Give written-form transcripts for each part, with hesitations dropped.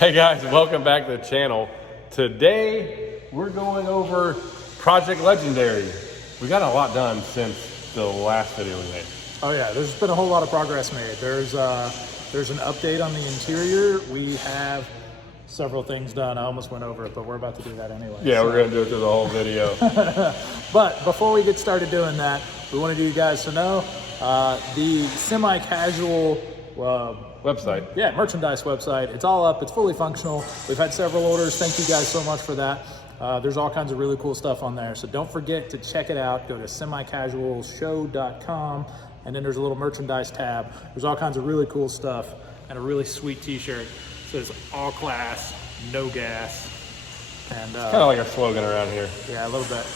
Hey guys, welcome back to the channel. Today, we're going over Project Legendary. We got a lot done since the last video we made. Oh yeah, there's been a whole lot of progress made. There's an update on the interior. We have several things done. I almost went over it, but we're about to do that anyway. Yeah, we're gonna do it through the whole video. But before we get started doing that, we wanted you guys to know the semi-casual Website. yeah, merchandise website. It's all up. It's fully functional. We've had several orders. Thank you guys so much for that. There's all kinds of really cool stuff on there. So don't forget to check it out. Go to semicasualshow.com, and then there's a little merchandise tab. There's all kinds of really cool stuff and a really sweet t-shirt. It says all class, no gas. And Kind of like our slogan around here. yeah, a little bit.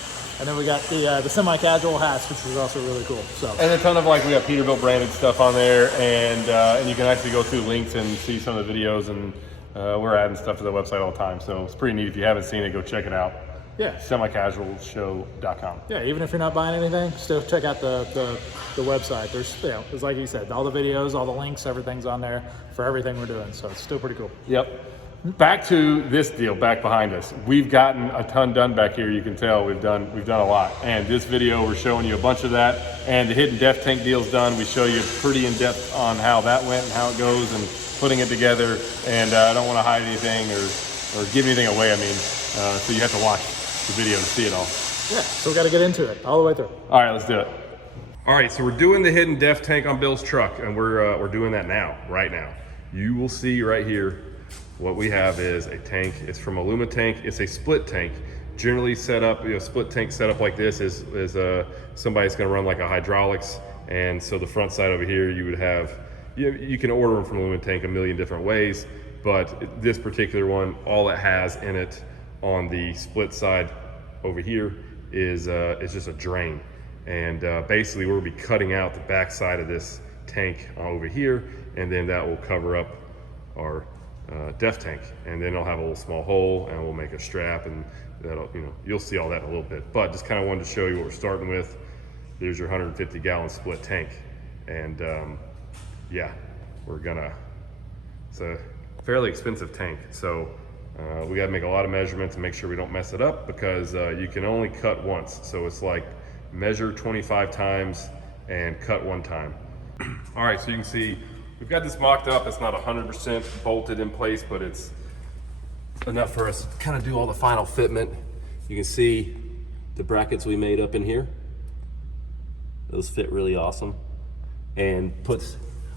And then we got the semi-casual hats, which is also really cool. So And a ton of we got Peterbilt branded stuff on there, and you can actually go through links and see some of the videos, and we're adding stuff to the website all the time. So it's pretty neat. If you haven't seen it, go check it out. yeah. Semicasualshow.com. Yeah, even if you're not buying anything, still check out the website. There's, it's like you said, all the videos, all the links, everything's on there for everything we're doing. So it's still pretty cool. Yep. Back to this deal back behind us. We've gotten a ton done back here. You can tell we've done a lot. And this video, we're showing you a bunch of that. And the hidden def tank deal's done. We show you pretty in depth on how that went and how it goes and putting it together. And I don't want to hide anything or give anything away. I mean, so you have to watch the video to see it all. Yeah, so we got to get into it all the way through. All right, let's do it. All right, so we're doing the hidden def tank on Bill's truck, and we're doing that now, right now. You will see right here what we have is a tank. It's from Tank. It's a split tank. Generally set up, split tank setup like this is somebody's going to run like a hydraulics, and so the front side over here you would have. You can order them from Tank a million different ways, but this particular one, all it has in it on the split side over here is just a drain, and basically we'll be cutting out the back side of this tank over here, and then that will cover up our def tank, and then it'll have a little small hole, and we'll make a strap, and that'll, you'll see all that in a little bit. But just kind of wanted to show you what we're starting with. There's your 150 gallon split tank, and yeah, it's a fairly expensive tank, so we got to make a lot of measurements and make sure we don't mess it up, because you can only cut once. So it's like measure 25 times and cut one time. All right, so you can see we've got this mocked up. It's not 100% bolted in place, but it's enough for us to kind of do all the final fitment. You can see the brackets we made up in here. Those fit really awesome. And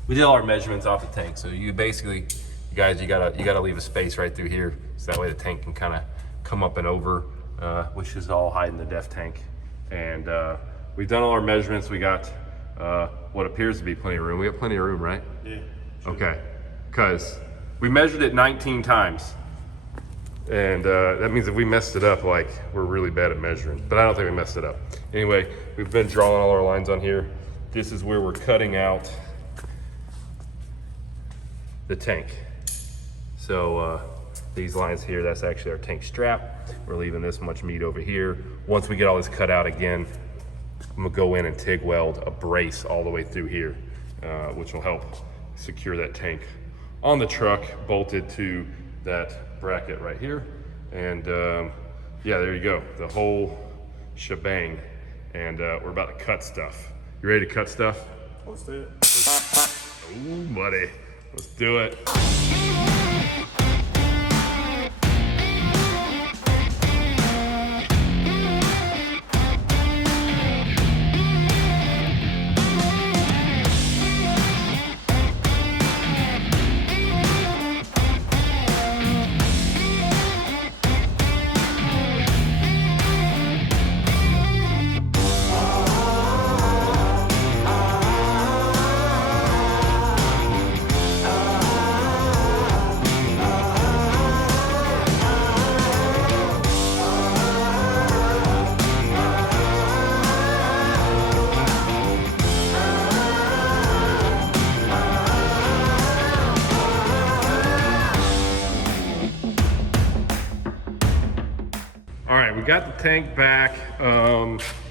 we did all our measurements off the tank. So you basically, you gotta leave a space right through here, so that way the tank can kind of come up and over, which is all hiding the def tank. And we've done all our measurements. We got what appears to be plenty of room. We have plenty of room, right? Yeah. Sure. Okay, because we measured it 19 times. And that means if we messed it up, we're really bad at measuring. But I don't think we messed it up. Anyway, we've been drawing all our lines on here. This is where we're cutting out the tank. So these lines here, that's actually our tank strap. We're leaving this much meat over here. Once we get all this cut out again, I'm gonna go in and TIG weld a brace all the way through here, which will help secure that tank on the truck, bolted to that bracket right here. And yeah, there you go, the whole shebang. And we're about to cut stuff. You ready to cut stuff? Let's do it. Ooh, buddy, let's do it. Got the tank back.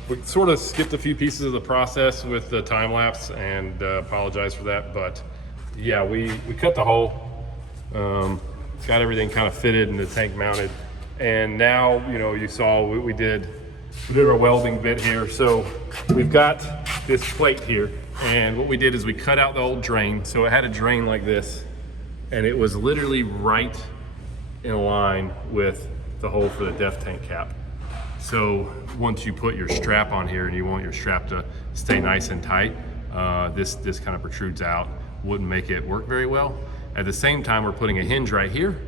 We sort of skipped a few pieces of the process with the time lapse, and apologize for that. But yeah, we cut the hole. got everything kind of fitted and the tank mounted. And now, you know, you saw we did our welding bit here. So we've got this plate here. And what we did is we cut out the old drain. So it had a drain like this, and it was literally right in line with the hole for the def tank cap. So once you put your strap on here and you want your strap to stay nice and tight, this kind of protrudes out, wouldn't make it work very well. At the same time, we're putting a hinge right here.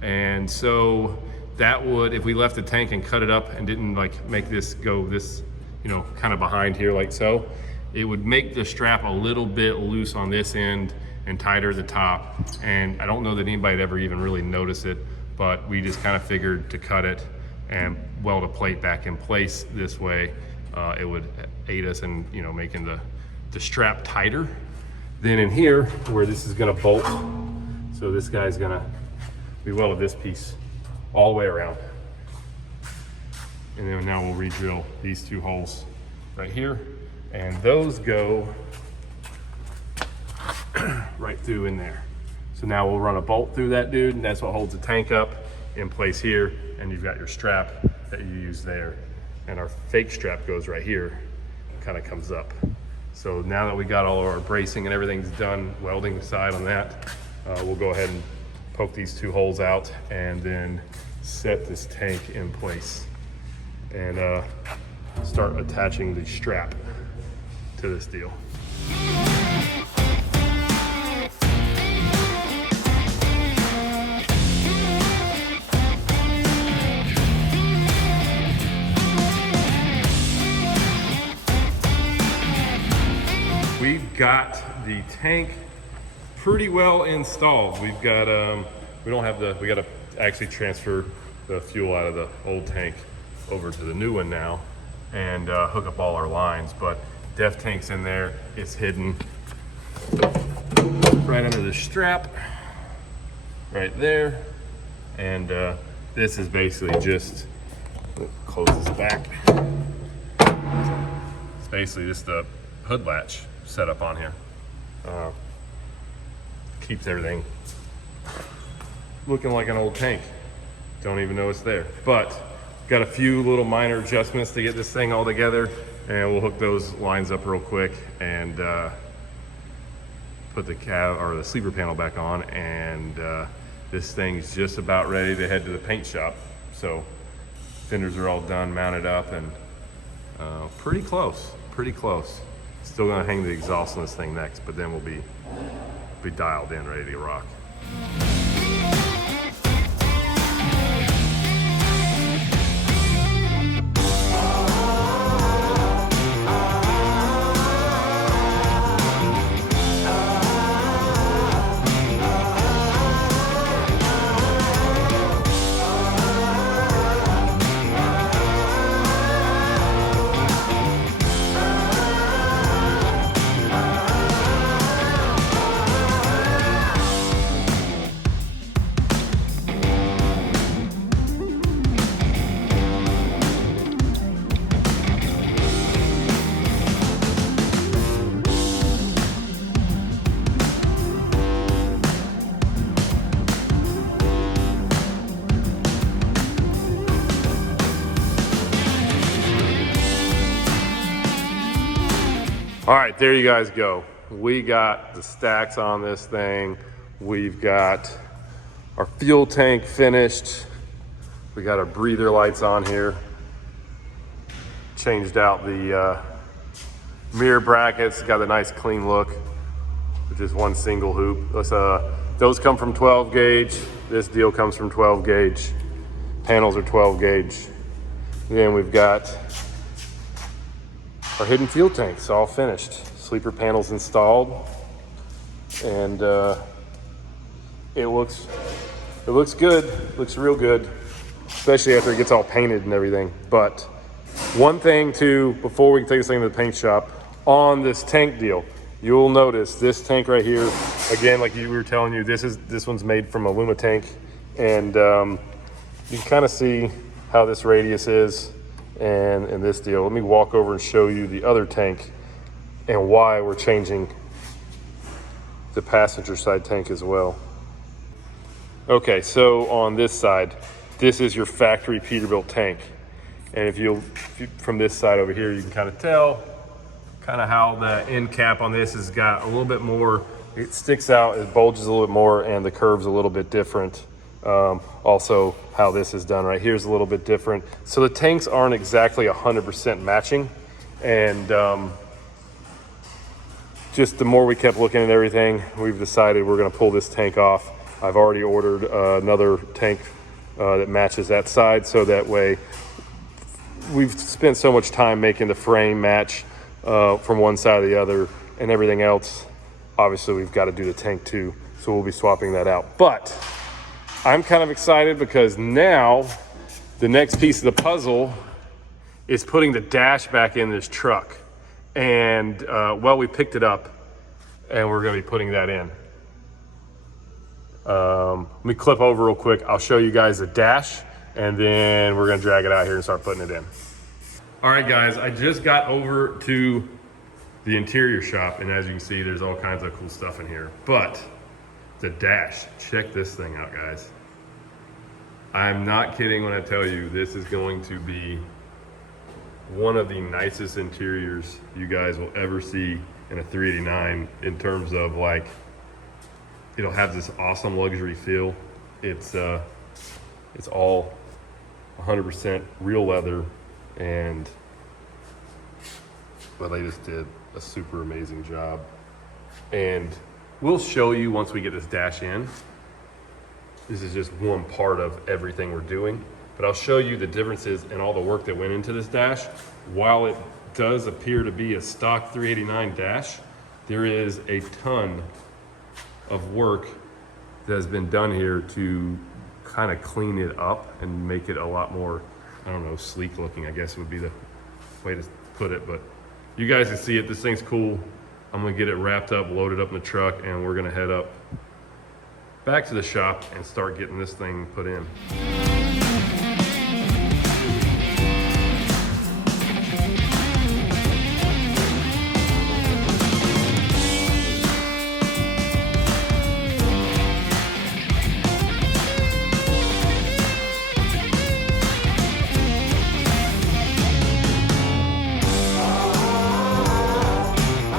And so that would, if we left the tank and cut it up and didn't like make this go this, you know, kind of behind here like so, it would make the strap a little bit loose on this end and tighter at the top. And I don't know that anybody'd ever even really notice it, but we just kind of figured to cut it and weld a plate back in place this way. It would aid us in, you know, making the strap tighter. Then in here, where this is gonna bolt, so this guy's gonna, we welded this piece all the way around. And then now we'll re-drill these two holes right here. And those go right through in there. So now we'll run a bolt through that dude, and that's what holds the tank up in place here. And you've got your strap that you use there. And our fake strap goes right here, kind of comes up. So now that we got all of our bracing and everything's done, welding the side on that, we'll go ahead and poke these two holes out and then set this tank in place and start attaching the strap to this deal. We've got the tank pretty well installed. We've got, we gotta actually transfer the fuel out of the old tank over to the new one now and hook up all our lines. But def tank's in there, it's hidden right under the strap, right there. And this is basically just, close this back. It's basically just the hood latch set up on here. Keeps everything looking like an old tank. Don't even know it's there. But got a few little minor adjustments to get this thing all together, and we'll hook those lines up real quick and put the cab or the sleeper panel back on. And this thing's just about ready to head to the paint shop. So fenders are all done, mounted up, and pretty close. Still gonna hang the exhaust on this thing next, but then we'll be dialed in, ready to rock. All right, there you guys go. We got the stacks on this thing. We've got our fuel tank finished. We got our breather lights on here. Changed out the mirror brackets, got a nice clean look with just one single hoop. Those come from 12 gauge. This deal comes from 12 gauge. Panels are 12 gauge. Then we've got our hidden fuel tanks all finished. Sleeper panels installed, and it looks good. Looks real good, especially after it gets all painted and everything. But one thing too, before we can take this thing to the paint shop, on this tank deal, you'll notice this tank right here. Again, like we were telling you, this one's made from a Luma tank, and you can kind of see how this radius is. And in this deal, let me walk over and show you the other tank and why we're changing the passenger side tank as well. Okay, so on this side, this is your factory Peterbilt tank. And if you from this side over here, you can kind of tell kind of how the end cap on this has got a little bit more, it sticks out, it bulges a little bit more, and the curve's a little bit different. Also, how this is done right here is a little bit different. So the tanks aren't exactly 100% matching. And just the more we kept looking at everything, we've decided we're gonna pull this tank off. I've already ordered another tank that matches that side, so that way we've spent so much time making the frame match from one side to the other and everything else. Obviously, we've got to do the tank too, so we'll be swapping that out. But I'm kind of excited because now the next piece of the puzzle is putting the dash back in this truck. And well, we picked it up and we're going to be putting that in. Let me clip over real quick. I'll show you guys the dash, and then we're going to drag it out here and start putting it in. All right, guys, I just got over to the interior shop, and as you can see, there's all kinds of cool stuff in here. But the dash, check this thing out, guys. I'm not kidding when I tell you this is going to be one of the nicest interiors you guys will ever see in a 389 in terms of, like, it'll have this awesome luxury feel. It's all 100% real leather, and well, they just did a super amazing job. And we'll show you once we get this dash in. This is just one part of everything we're doing, but I'll show you the differences and all the work that went into this dash. While it does appear to be a stock 389 dash, there is a ton of work that has been done here to kind of clean it up and make it a lot more, I don't know, sleek looking, I guess would be the way to put it. But you guys can see it. This thing's cool. I'm gonna get it wrapped up, loaded up in the truck, and we're gonna head up back to the shop and start getting this thing put in.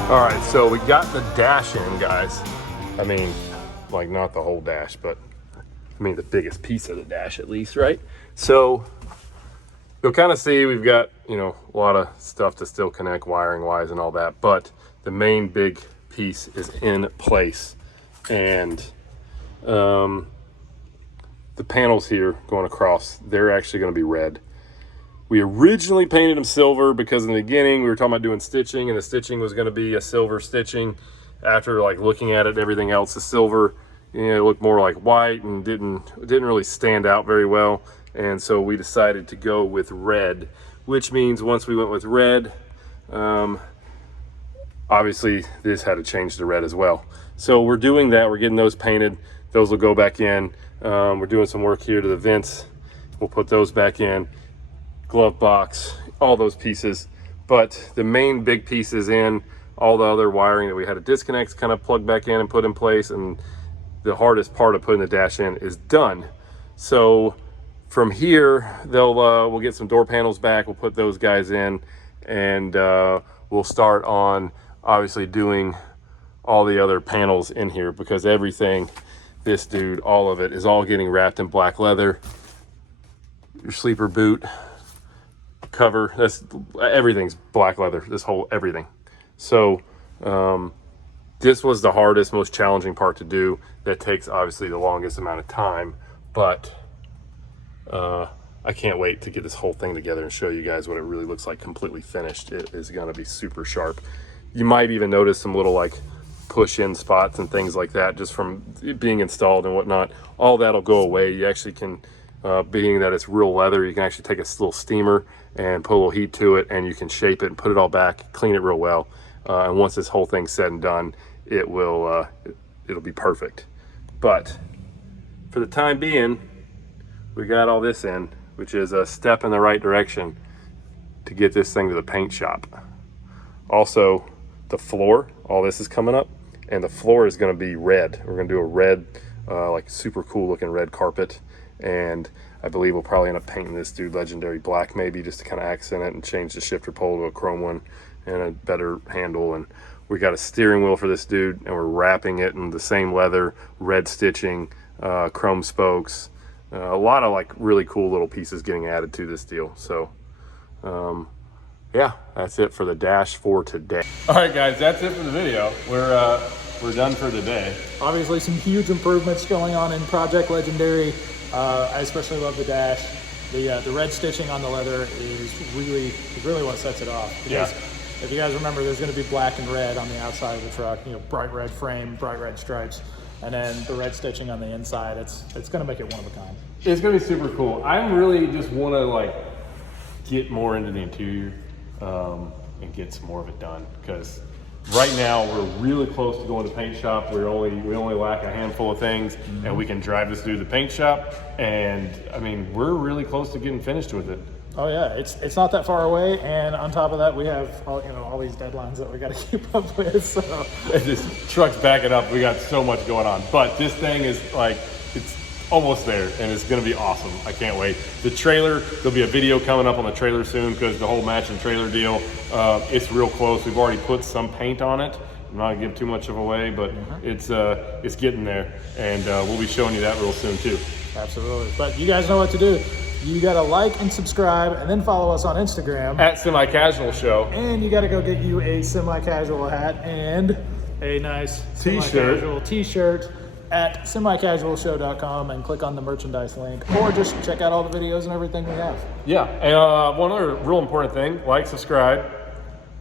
All right, so we got the dash in, guys. I mean, like, not the whole dash, but I mean the biggest piece of the dash at least, right? So you'll kind of see we've got, you know, a lot of stuff to still connect wiring wise and all that, but the main big piece is in place. And the panels here going across, they're actually going to be red. We originally painted them silver because in the beginning we were talking about doing stitching, and the stitching was going to be a silver stitching. After, like, looking at it, everything else is silver. You know, it looked more like white and didn't really stand out very well. And so we decided to go with red, which means once we went with red, obviously this had to change to red as well. So we're doing that. We're getting those painted. Those will go back in. We're doing some work here to the vents. We'll put those back in. Glove box, all those pieces. But the main big piece is in. All the other wiring that we had to disconnect kind of plug back in and put in place, and the hardest part of putting the dash in is done. So from here, we'll get some door panels back. We'll put those guys in, and we'll start on obviously doing all the other panels in here, because everything, this dude, all of it is all getting wrapped in black leather. Your sleeper boot cover, everything's black leather, this whole everything. So this was the hardest, most challenging part to do. That takes obviously the longest amount of time, but I can't wait to get this whole thing together and show you guys what it really looks like completely finished. It is going to be super sharp. You might even notice some little, like, push-in spots and things like that just from it being installed and whatnot. All that'll go away. You actually can, being that it's real leather, you can actually take a little steamer and put a little heat to it, and you can shape it and put it all back, clean it real well. And once this whole thing's said and done, it will it'll be perfect. But for the time being, we got all this in, which is a step in the right direction to get this thing to the paint shop. Also, the floor, all this is coming up, and the floor is going to be red. We're going to do a red like super cool looking red carpet. And I believe we'll probably end up painting this dude legendary black, maybe just to kind of accent it and change the shifter pole to a chrome one and a better handle. And we got a steering wheel for this dude, and we're wrapping it in the same leather, red stitching, chrome spokes, a lot of like really cool little pieces getting added to this deal. So yeah, that's it for the dash for today. All right, guys, that's it for the video. We're done for the day. Obviously, some huge improvements going on in Project Legendary. I especially love the dash. The red stitching on the leather is really what sets it off. Because if you guys remember, there's going to be black and red on the outside of the truck. You know, bright red frame, bright red stripes, and then the red stitching on the inside. It's going to make it one of a kind. It's going to be super cool. I really just want to like get more into the interior and get some more of it done, because right now we're really close to going to paint shop. We only lack a handful of things, and we can drive this through the paint shop. And I mean, we're really close to getting finished with it. Oh yeah, it's not that far away, and on top of that, we have all these deadlines that we got to keep up with. So this truck's backing up. We got so much going on, but this thing is like, it's almost there, and it's going to be awesome. I can't wait. The trailer, there'll be a video coming up on the trailer soon, because the whole matching trailer deal, it's real close. We've already put some paint on it. I'm not gonna give too much of away, but it's getting there, and we'll be showing you that real soon too. Absolutely. But you guys know what to do. You got to like and subscribe, and then follow us on Instagram at Semi Casual Show. And you got to go get you a Semi Casual hat and a nice Semi-Casual t-shirt at semicasualshow.com, and click on the merchandise link, or just check out all the videos and everything we have. Yeah, and one other real important thing, like, subscribe,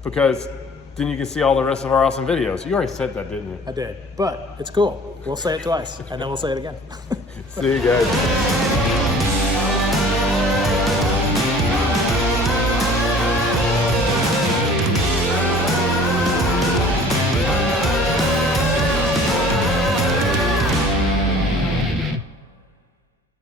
because then you can see all the rest of our awesome videos. You already said that, didn't you? I did, but it's cool. We'll say it twice, and then we'll say it again. See you guys.